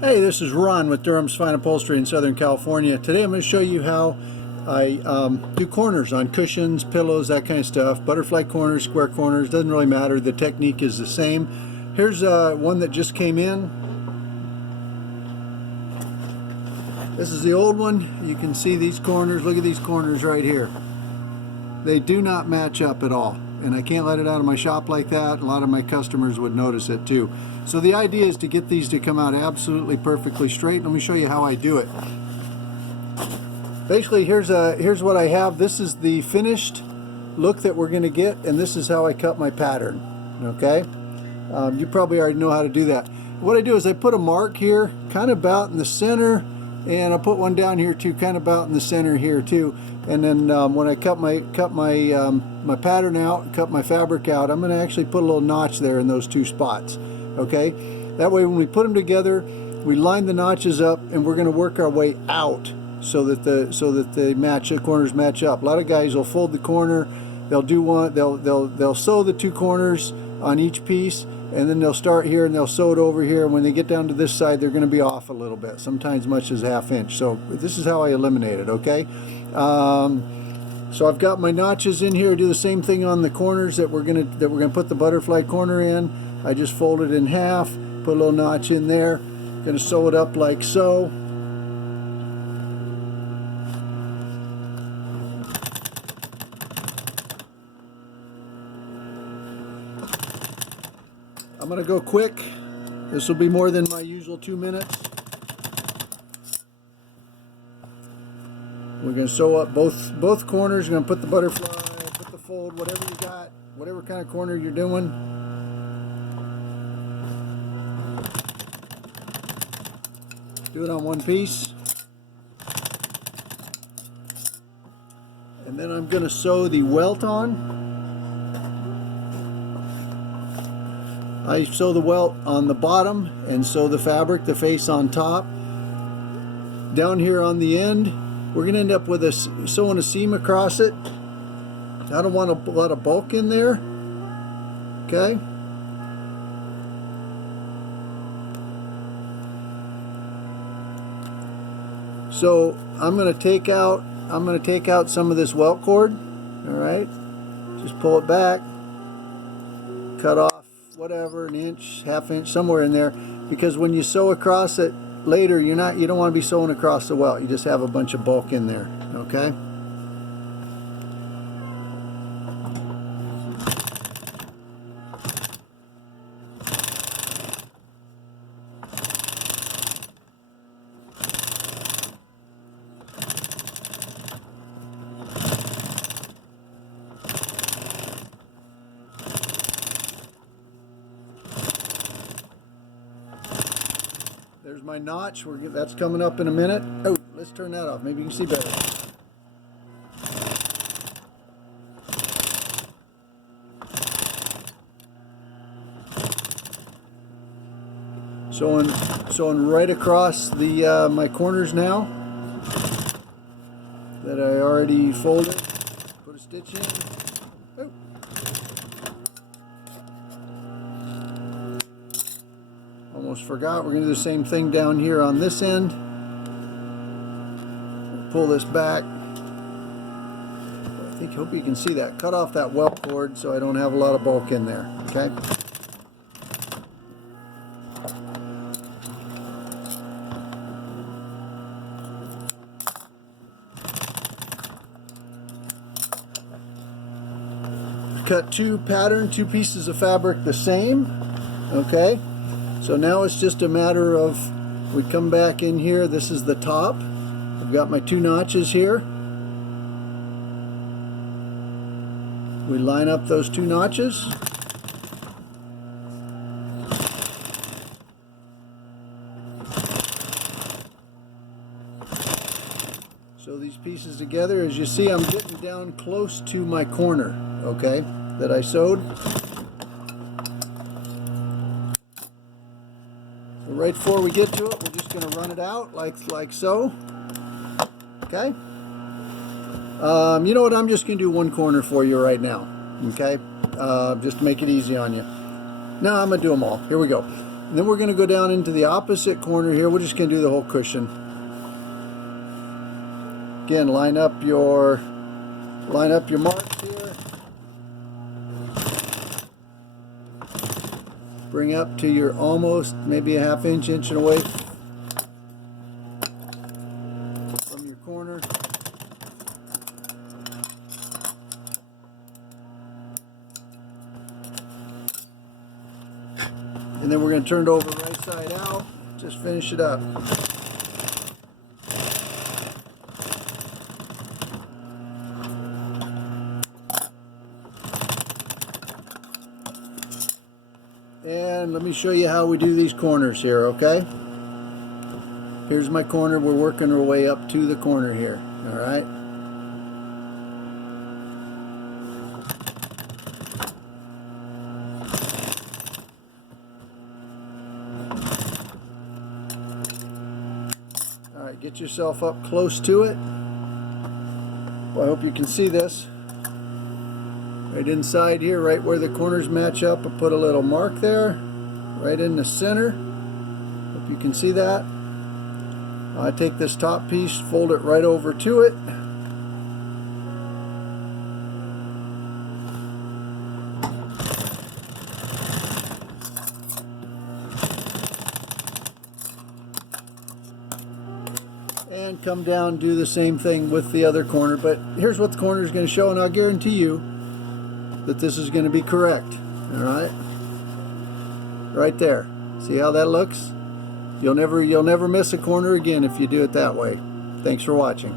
Hey, this is Ron with Durham's Fine Upholstery in Southern California. Today I'm going to show you how I do corners on cushions, pillows, that kind of stuff. Butterfly corners, square corners, doesn't really matter. The technique is the same. Here's one that just came in. This is the old one. You can see these corners. Look at these corners right here. They do not match up at all. And I can't let it out of my shop like that. A lot of my customers would notice it too. So the idea is to get these to come out absolutely perfectly straight. Let me show you how I do it. Basically, here's what I have. This is the finished look that we're going to get, and this is how I cut my pattern. Okay, you probably already know how to do that. What I do is I put a mark here, kind of about in the center, and I put one down here too, kind of about in the center here too. And then when I cut my pattern out, cut my fabric out, I'm going to actually put a little notch there in those two spots. Okay, that way when we put them together, we line the notches up, and we're going to work our way out so that the corners match up. A lot of guys will fold the corner, they'll do one, they'll sew the two corners on each piece, and then they'll start here and they'll sew it over here. When they get down to this side, they're going to be off a little bit, sometimes much as ½ inch. So this is how I eliminate it. Okay. So I've got my notches in here. I do the same thing on the corners that we're gonna put the butterfly corner in. I just fold it in half, put a little notch in there. Gonna sew it up like so. I'm gonna go quick. This will be more than my usual 2 minutes. We're going to sew up both corners. We're going to put the butterfly, put the fold, whatever you got, whatever kind of corner you're doing. Do it on one piece. And then I'm going to sew the welt on. I sew the welt on the bottom and sew the fabric, the face on top. Down here on the end, we're going to end up with sewing a seam across it. I don't want a lot of bulk in there. Okay. So I'm going to take out some of this welt cord. All right. Just pull it back. Cut off whatever, an inch, ½ inch, somewhere in there, because when you sew across it later, you don't want to be sewing across the welt. You just have a bunch of bulk in there. Okay. There's my notch. That's coming up in a minute. Oh, let's turn that off. Maybe you can see better. Sewing right across the my corners now that I already folded. Put a stitch in. Oh. Almost forgot. We're going to do the same thing down here on this end. Pull this back. Hope you can see that. Cut off that welt cord so I don't have a lot of bulk in there. Okay. Cut two pieces of fabric the same. Okay. So now it's just a matter of, we come back in here. This is the top. I've got my two notches here. We line up those two notches. Sew these pieces together. As you see, I'm getting down close to my corner, okay, that I sewed. So right before we get to it, we're just going to run it out like so. Okay. You know what? I'm just going to do one corner for you right now. Okay. Just to make it easy on you. No, I'm going to do them all. Here we go. And then we're going to go down into the opposite corner here. We're just going to do the whole cushion. Again, line up your marks here. Bring up to your almost maybe a ½ inch, inch and away from your corner. And then we're going to turn it over right side out. Just finish it up. And let me show you how we do these corners here, okay? Here's my corner. We're working our way up to the corner here, all right? All right, get yourself up close to it. Well, I hope you can see this. Right inside here, right where the corners match up, I put a little mark there, right in the center. Hope you can see that. I take this top piece, fold it right over to it. And come down, do the same thing with the other corner. But here's what the corner is going to show, and I'll guarantee you that this is going to be correct. All right, right there. See how that looks? You'll never miss a corner again if you do it that way. Thanks for watching.